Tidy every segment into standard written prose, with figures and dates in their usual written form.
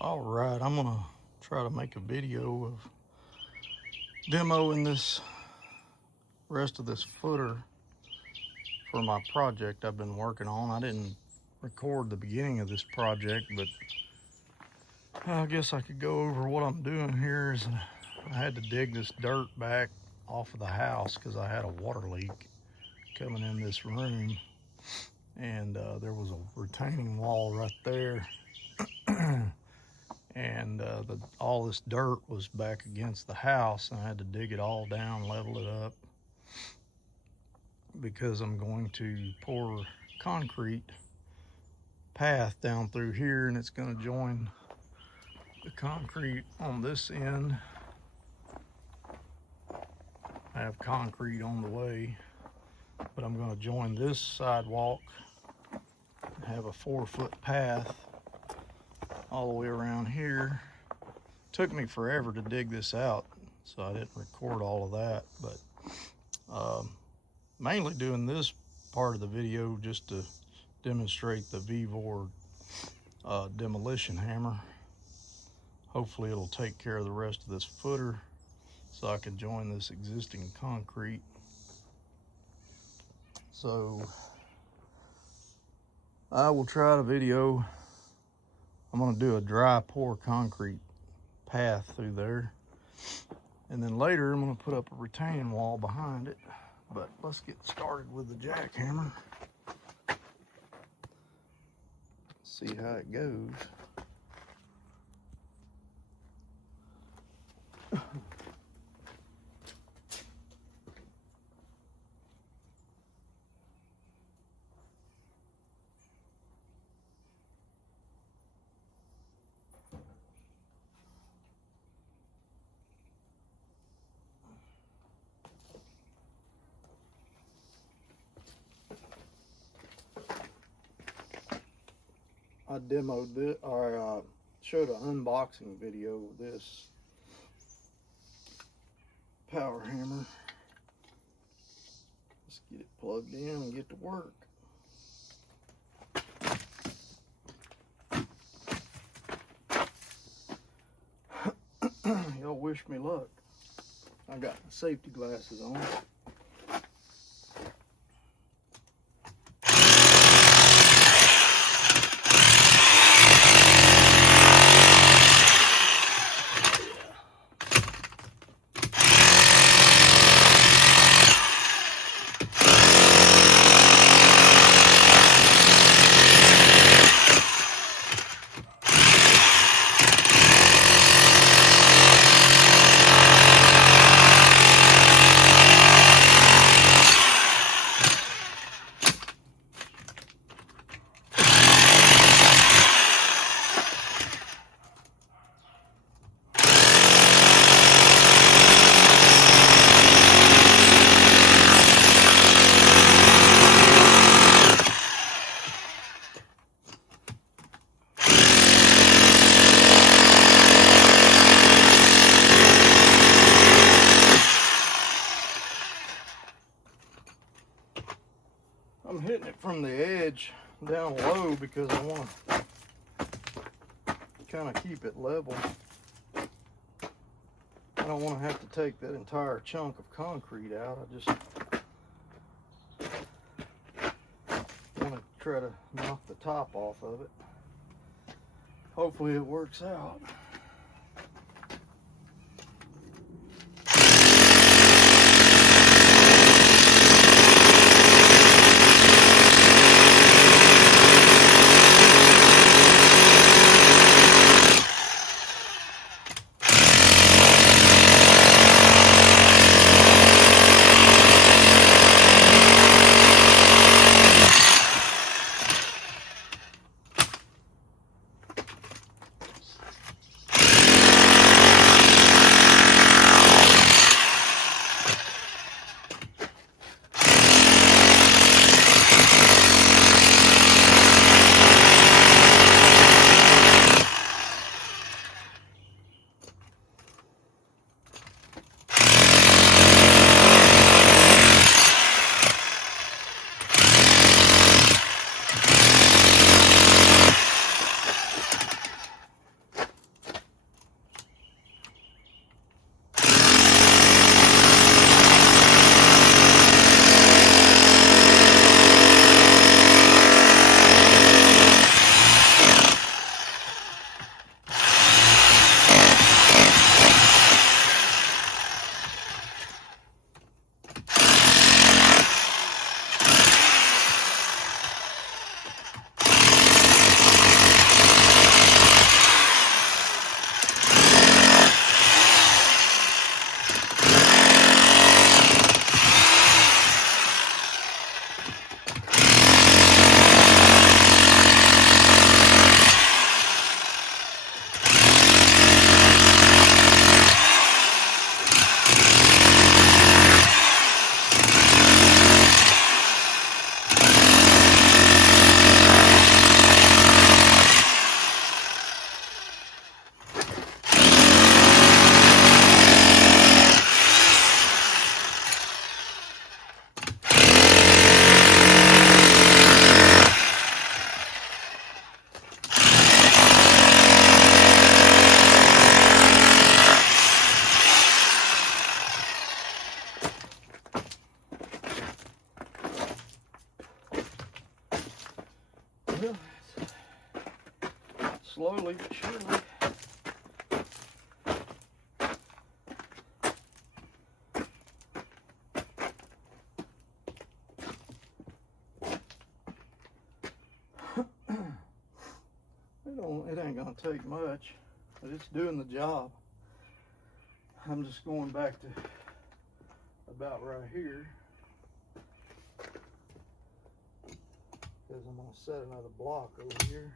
All right, I'm gonna try to make a video of demoing this rest of this footer for my project I've been working on. I didn't record the beginning of this project, but I guess I could go over what I'm doing here. Is I had to dig this dirt back off of the house because I had a water leak coming in this room, and there was a retaining wall right there. And all this dirt was back against the house, and I had to dig it all down, level it up, because I'm going to pour concrete path down through here, and it's going to join the concrete on this end. I have concrete on the way, but I'm going to join this sidewalk and have a 4-foot path all the way around here. Took me forever to dig this out, so I didn't record all of that, but mainly doing this part of the video just to demonstrate the Vevor Demolition Hammer. Hopefully it'll take care of the rest of this footer so I can join this existing concrete. So I will try the video. I'm going to do a dry pour concrete path through there, and then later I'm going to put up a retaining wall behind it. But let's get started with the jackhammer. See how it goes. I demoed this, or showed an unboxing video of this power hammer. Let's get it plugged in and get to work. Y'all wish me luck. I got my safety glasses on. I'm hitting it from the edge down low because I want to kind of keep it level. I don't want to have to take that entire chunk of concrete out. I just want to try to knock the top off of it. Hopefully it works out. slowly but surely. It ain't gonna take much, but it's doing the job. I'm just going back to about right here, because I'm gonna set another block over here.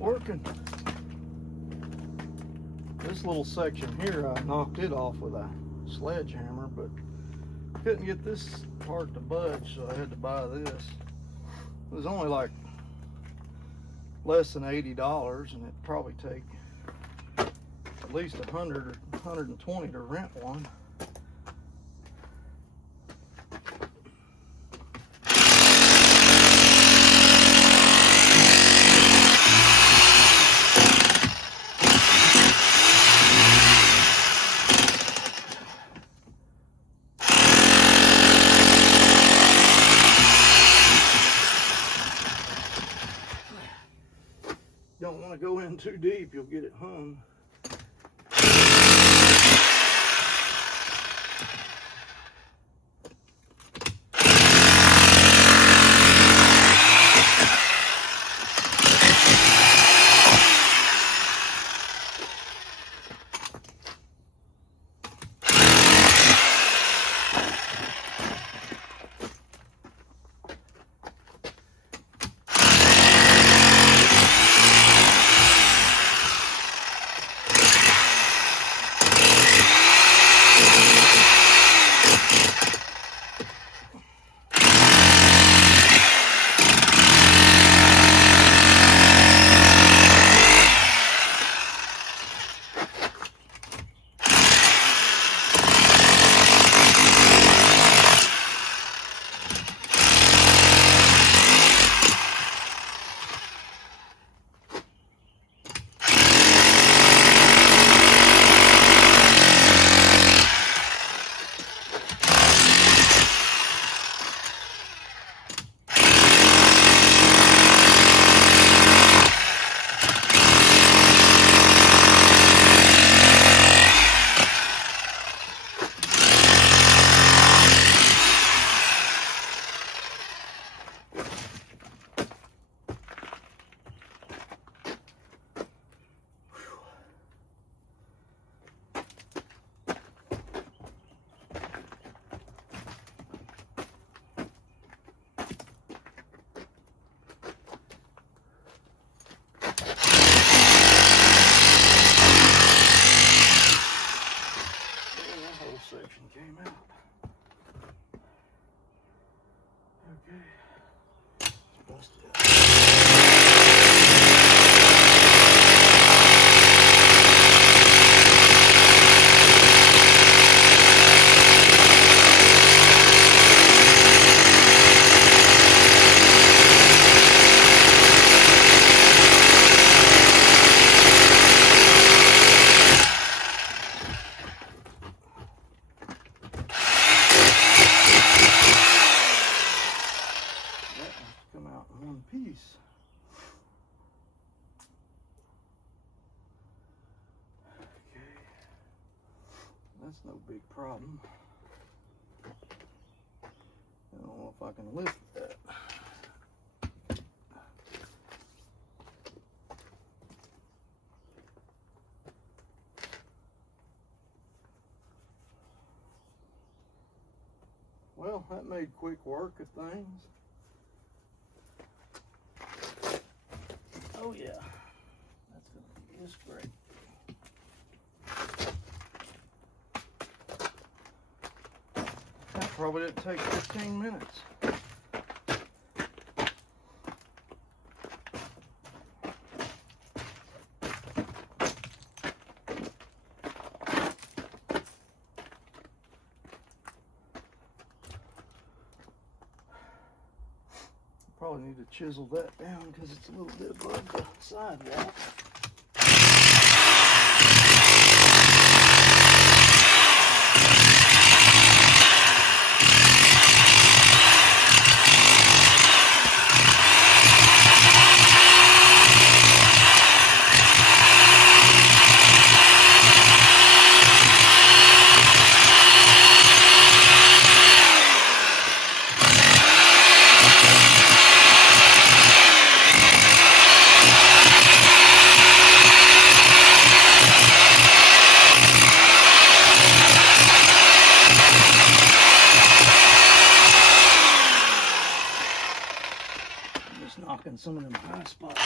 Working. This little section here, I knocked it off with a sledgehammer, but couldn't get this part to budge, so I had to buy this. It was only like less than $80, and it'd probably take at least 100 or 120 to rent one. Don't want to go in too deep, you'll get it hung. Section came out. Okay. Bust it out. problem. I don't know if I can lift that. Well, that made quick work of things. Oh yeah, that's going to be just great. That probably didn't take 15 minutes. Probably need to chisel that down because it's a little bit above the sidewalk. Knocking some of them high spots.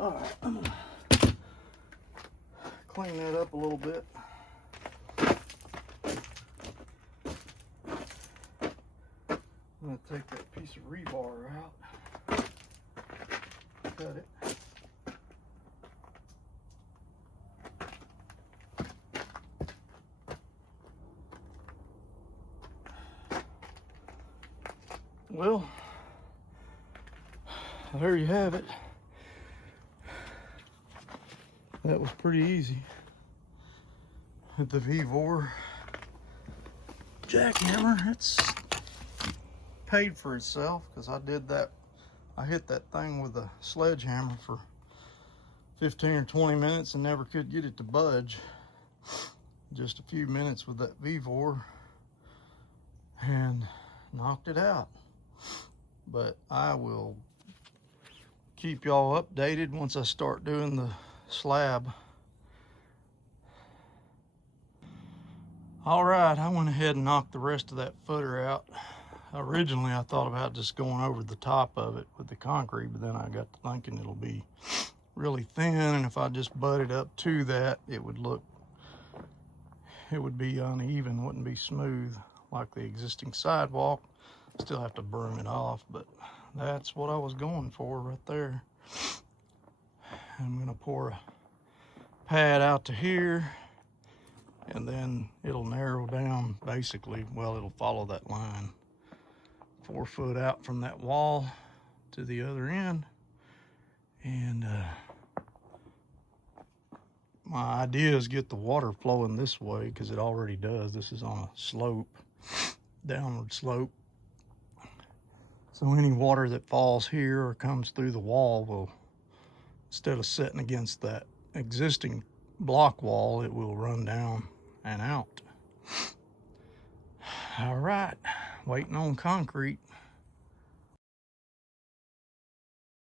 Alright, I'm going to clean that up a little bit. I'm going to take that piece of rebar out, cut it. Well, there you have it. That was pretty easy. With the Vevor jackhammer, it's paid for itself because I did that. I hit that thing with a sledgehammer for 15 or 20 minutes and never could get it to budge. Just a few minutes with that Vevor and knocked it out. But I will keep y'all updated once I start doing the slab. All right, I went ahead and knocked the rest of that footer out. Originally, I thought about just going over the top of it with the concrete, but then I got to thinking it'll be really thin, and if I just butt it up to that, it would be uneven, wouldn't be smooth like the existing sidewalk. Still have to broom it off, but that's what I was going for right there. I'm gonna pour a pad out to here, and then it'll narrow down basically. Well, it'll follow that line 4 foot out from that wall to the other end. And my idea is get the water flowing this way because it already does. This is on a slope, downward slope. So any water that falls here or comes through the wall will, instead of sitting against that existing block wall, it will run down and out. All right, waiting on concrete.